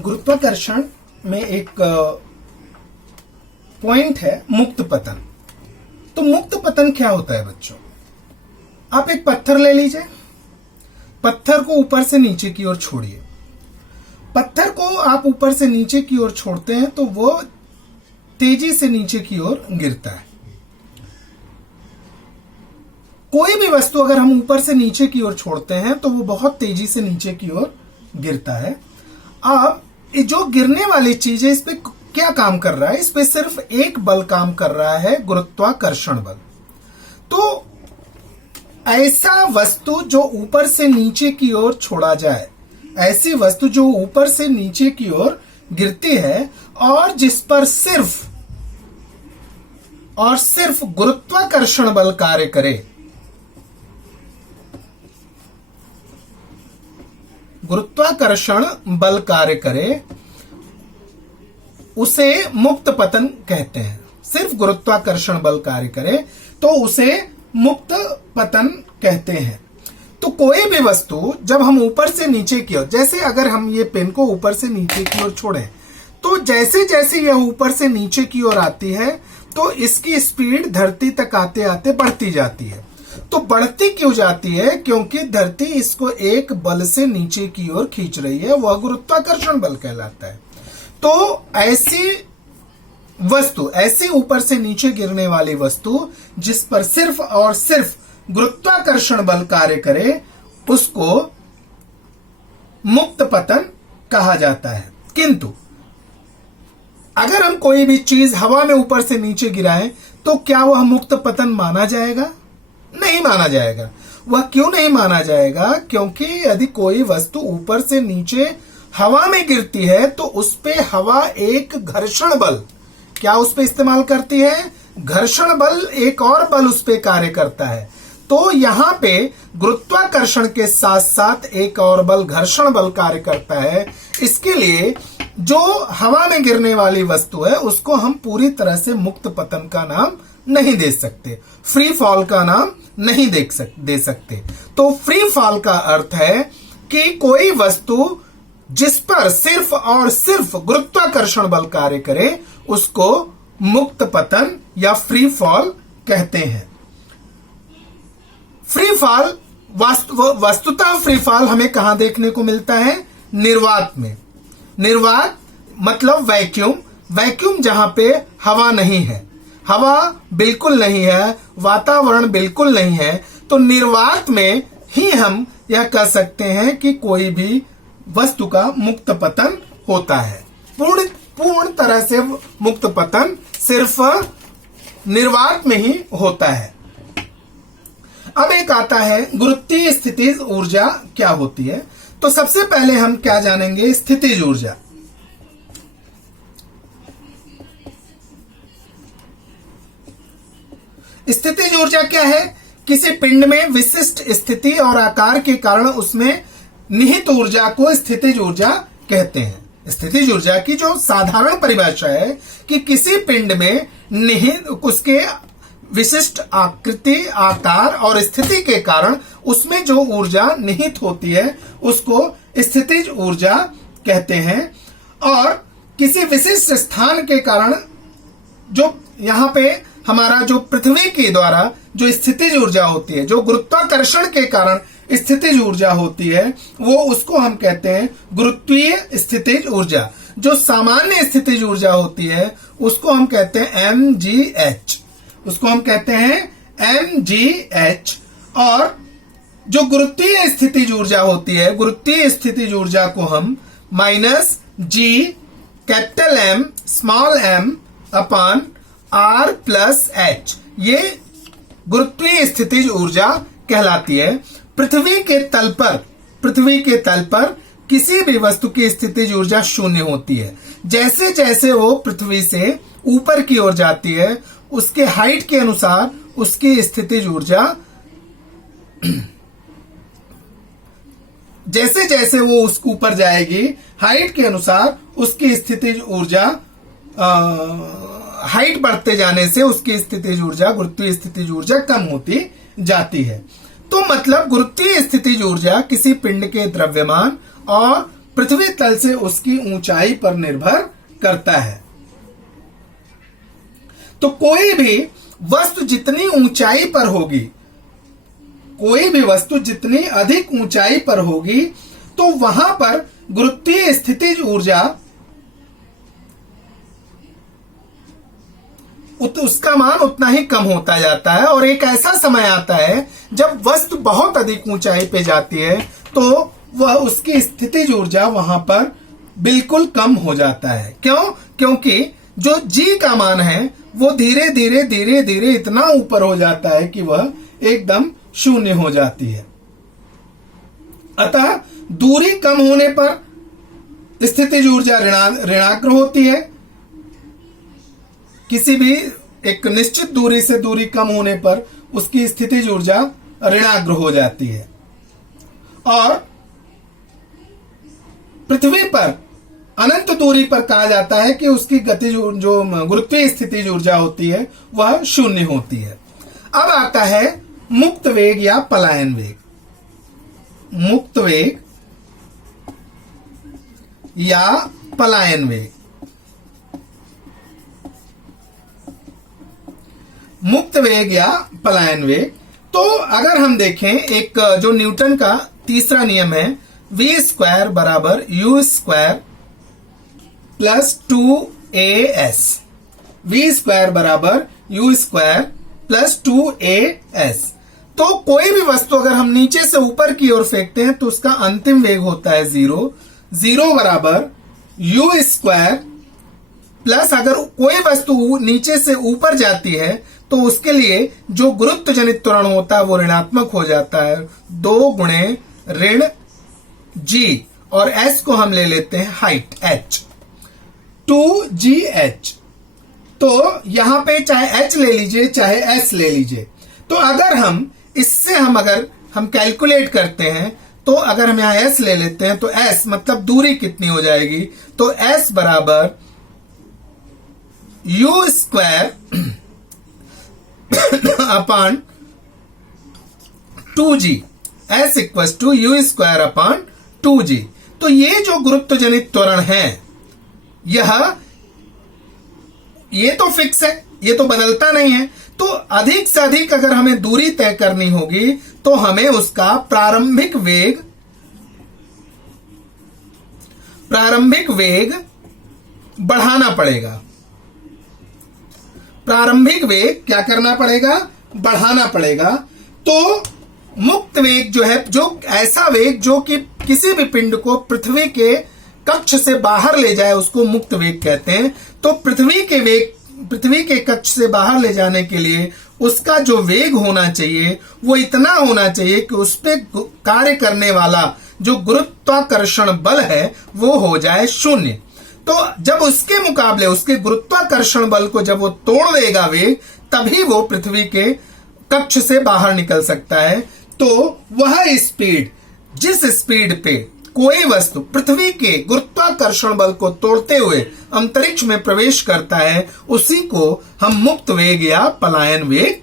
गुरुत्वाकर्षण में एक पॉइंट है मुक्त पतन। तो मुक्त पतन क्या होता है बच्चों? आप एक पत्थर ले लीजिए, पत्थर को ऊपर से नीचे की ओर छोड़िए। पत्थर को आप ऊपर से नीचे की ओर छोड़ते हैं तो वो तेजी से नीचे की ओर गिरता है। कोई भी वस्तु अगर हम ऊपर से नीचे की ओर छोड़ते हैं तो वो बहुत तेजी से नीचे की ओर गिरता है। अब जो गिरने वाली चीज है इस पे क्या काम कर रहा है? इस पे सिर्फ एक बल काम कर रहा है, गुरुत्वाकर्षण बल। तो ऐसा वस्तु जो ऊपर से नीचे की ओर छोड़ा जाए, ऐसी वस्तु जो ऊपर से नीचे की ओर गिरती है और जिस पर सिर्फ और सिर्फ गुरुत्वाकर्षण बल कार्य करे, गुरुत्वाकर्षण बल कार्य करे, उसे मुक्त पतन कहते हैं। सिर्फ गुरुत्वाकर्षण बल कार्य करे तो उसे मुक्त पतन कहते हैं। तो कोई भी वस्तु जब हम ऊपर से नीचे की ओर, जैसे अगर हम ये पेन को ऊपर से नीचे की ओर छोड़ें तो जैसे जैसे यह ऊपर से नीचे की ओर आती है तो इसकी स्पीड धरती तक आते आते बढ़ती जाती है। तो बढ़ती क्यों जाती है? क्योंकि धरती इसको एक बल से नीचे की ओर खींच रही है, वह गुरुत्वाकर्षण बल कहलाता है। तो ऐसी वस्तु, ऐसी ऊपर से नीचे गिरने वाली वस्तु जिस पर सिर्फ और सिर्फ गुरुत्वाकर्षण बल कार्य करे, उसको मुक्त पतन कहा जाता है। किंतु अगर हम कोई भी चीज हवा में ऊपर से नीचे गिराएं तो क्या वह मुक्त पतन माना जाएगा? नहीं माना जाएगा। वह क्यों नहीं माना जाएगा? क्योंकि यदि कोई वस्तु ऊपर से नीचे हवा में गिरती है तो उस पे हवा एक घर्षण बल, क्या उस पे इस्तेमाल करती है? घर्षण बल, एक और बल उस पे कार्य करता है। तो यहां पे गुरुत्वाकर्षण के साथ साथ एक और बल, घर्षण बल कार्य करता है। इसके लिए जो हवा में गिरने वाली वस्तु है उसको हम पूरी तरह से मुक्त पतन का नाम नहीं दे सकते, फ्री फॉल का नाम नहीं दे सकते। तो फ्री फॉल का अर्थ है कि कोई वस्तु जिस पर सिर्फ और सिर्फ गुरुत्वाकर्षण बल कार्य करे उसको मुक्त पतन या फ्री फॉल कहते हैं। फ्री फॉल वस्तुतः फ्री फॉल हमें कहां देखने को मिलता है? निर्वात में। निर्वात मतलब वैक्यूम, वैक्यूम जहां पे हवा नहीं है, हवा बिल्कुल नहीं है, वातावरण बिल्कुल नहीं है, तो निर्वात में ही हम यह कह सकते हैं कि कोई भी वस्तु का मुक्त पतन होता है। पूर्ण तरह से मुक्त पतन सिर्फ निर्वात में ही होता है। अब एक आता है गुरुत्वीय स्थितिज ऊर्जा क्या होती है। तो सबसे पहले हम क्या जानेंगे? स्थितिज ऊर्जा। स्थितिज ऊर्जा क्या है? किसी पिंड में विशिष्ट स्थिति और आकार के कारण उसमें निहित ऊर्जा को स्थितिज ऊर्जा कहते हैं। स्थितिज ऊर्जा की जो साधारण परिभाषा है कि किसी पिंड में निहित, उसके विशिष्ट आकृति, आकार और स्थिति के कारण उसमें जो ऊर्जा निहित होती है उसको स्थितिज ऊर्जा कहते हैं। और किसी विशिष्ट स्थान के कारण, जो यहां पे हमारा जो पृथ्वी के द्वारा जो स्थितिज ऊर्जा होती है, जो गुरुत्वाकर्षण के कारण स्थितिज ऊर्जा होती है, वो उसको हम कहते हैं गुरुत्वीय स्थितिज ऊर्जा। जो सामान्य स्थितिज ऊर्जा होती है उसको हम कहते हैं mgh, उसको हम कहते हैं mgh। और जो गुरुत्वीय स्थितिज ऊर्जा होती है, गुरुत्वीय स्थितिज ऊर्जा को हम -g capital M small m upon r+h, ये गुरुत्वीय स्थितिज ऊर्जा कहलाती है। पृथ्वी के तल पर किसी भी वस्तु की स्थितिज ऊर्जा शून्य होती है। जैसे जैसे वो पृथ्वी से ऊपर की ओर जाती है उसके हाइट के अनुसार उसकी स्थितिज ऊर्जा, जैसे जैसे वो उस ऊपर जाएगी हाइट के अनुसार उसकी स्थितिज ऊर्जा, हाइट बढ़ते जाने से उसकी स्थितिज ऊर्जा, गुरुत्वीय स्थितिज ऊर्जा कम होती जाती है। तो मतलब गुरुत्वीय स्थितिज ऊर्जा किसी पिंड के द्रव्यमान और पृथ्वी तल से उसकी ऊंचाई पर निर्भर करता है। तो कोई भी वस्तु जितनी ऊंचाई पर होगी, कोई भी वस्तु जितनी अधिक ऊंचाई पर होगी, तो वहां पर गुरुत्वीय स्थितिज ऊर्जा उसका मान उतना ही कम होता जाता है। और एक ऐसा समय आता है जब वस्तु बहुत अधिक ऊंचाई पे जाती है तो वह उसकी स्थितिज ऊर्जा वहां पर बिल्कुल कम हो जाता है। क्यों? क्योंकि जो जी का मान है वो धीरे धीरे धीरे धीरे इतना ऊपर हो जाता है कि वह एकदम शून्य हो जाती है। अतः दूरी कम होने पर स्थितिज ऊर्जा ऋणाग्र होती है। किसी भी एक निश्चित दूरी से दूरी कम होने पर उसकी स्थितिज ऊर्जा ऋणाग्र हो जाती है। और पृथ्वी पर अनंत दूरी पर कहा जाता है कि उसकी गति जो गुरुत्वीय स्थितिज ऊर्जा होती है वह शून्य होती है। अब आता है मुक्त वेग या पलायन वेग। मुक्त वेग या पलायन वेग। मुक्त वेग या पलायन वेग, तो अगर हम देखें एक जो न्यूटन का तीसरा नियम है, v² बराबर u² प्लस 2as, v² बराबर u² प्लस 2as। तो कोई भी वस्तु अगर हम नीचे से ऊपर की ओर फेंकते हैं तो उसका अंतिम वेग होता है 0। 0 बराबर u² प्लस अगर कोई वस्तु नीचे से ऊपर जाती है तो उसके लिए जो गुरुत्व जनित त्वरण होता है वो ऋणात्मक हो जाता है, 2 गुणे ऋण g, और s को हम ले लेते हैं हाइट h, 2gh। तो यहां पे चाहे h ले लीजिए चाहे s ले लीजिए। तो अगर हम इससे अगर हम कैलकुलेट करते हैं तो अगर हम यहां s ले लेते हैं तो s मतलब दूरी कितनी हो जाएगी, तो s बराबर u² upon 2g, s equal to u² upon 2g। तो ये जो गुरुत्व जनित त्वरण है ये तो फिक्स है, ये तो बदलता नहीं है। तो अधिक से अधिक अगर हमें दूरी तय करनी होगी तो हमें उसका प्रारंभिक वेग बढ़ाना पड़ेगा। प्रारंभिक वेग क्या करना पड़ेगा? बढ़ाना पड़ेगा। तो मुक्त वेग जो है, जो ऐसा वेग जो कि किसी भी पिंड को पृथ्वी के कक्ष से बाहर ले जाए उसको मुक्त वेग कहते हैं। तो पृथ्वी के कक्ष से बाहर ले जाने के लिए उसका जो वेग होना चाहिए वो इतना होना चाहिए कि उस पे कार्य करने वाला जो गुरुत्वाकर्षण बल है वो हो जाए 0। तो जब उसके मुकाबले उसके गुरुत्वाकर्षण बल को जब वो तोड़ देगा वेग, तभी वो पृथ्वी के कक्ष से बाहर निकल सकता है। तो वह स्पीड, जिस स्पीड पे कोई वस्तु पृथ्वी के गुरुत्वाकर्षण बल को तोड़ते हुए अंतरिक्ष में प्रवेश करता है, उसी को हम मुक्त वेग या पलायन वेग